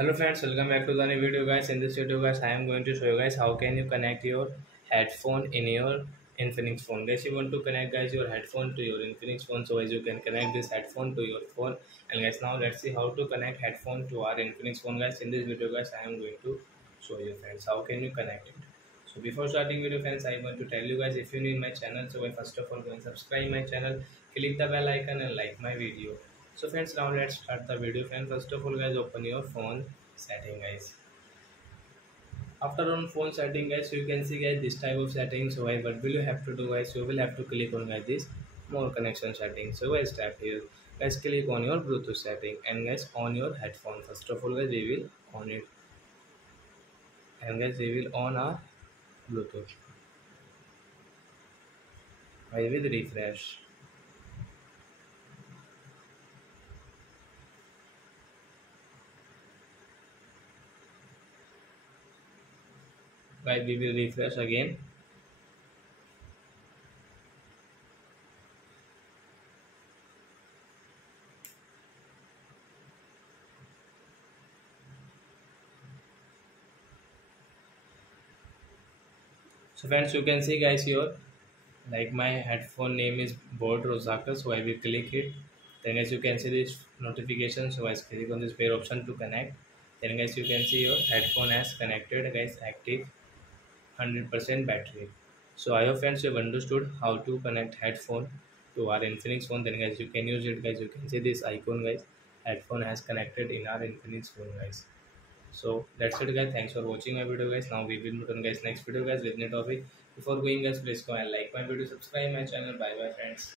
Hello friends, welcome back to the new video guys. In this video guys, I am going to show you guys how can you connect your headphone in your Infinix phone. Guys, you want to connect guys your headphone to your Infinix phone, so as you can connect this headphone to your phone. And guys, now let's see how to connect headphone to our Infinix phone guys. In this video guys, I am going to show you friends how can you connect it. So before starting video friends, I want to tell you guys, if you new in my channel, so first of all go and subscribe my channel, click the bell icon and like my video. So friends, now let's start the video friends. First of all guys, open your phone setting guys. After on phone setting guys, you can see guys this type of settings. So what will you have to do guys, you will have to click on guys this more connection settings. So guys, tap here guys, click on your Bluetooth setting and guys on your headphone. First of all guys, we will on it and guys we will on our Bluetooth. I will refresh. Guys, we will refresh again. So friends, you can see guys here, like my headphone name is Board Rosaka, so I will click it. Then guys, you can see this notification, so I click on this pair option to connect. Then guys, you can see your headphone has connected guys, active 100% battery. So I hope friends you have understood how to connect headphone to our Infinix phone. Then guys, you can use it guys, you can see this icon guys, headphone has connected in our Infinix phone guys. So that's it guys, thanks for watching my video guys. Now we will meet on guys next video guys with new topic. Before going guys, please go and like my video, subscribe my channel. Bye bye friends.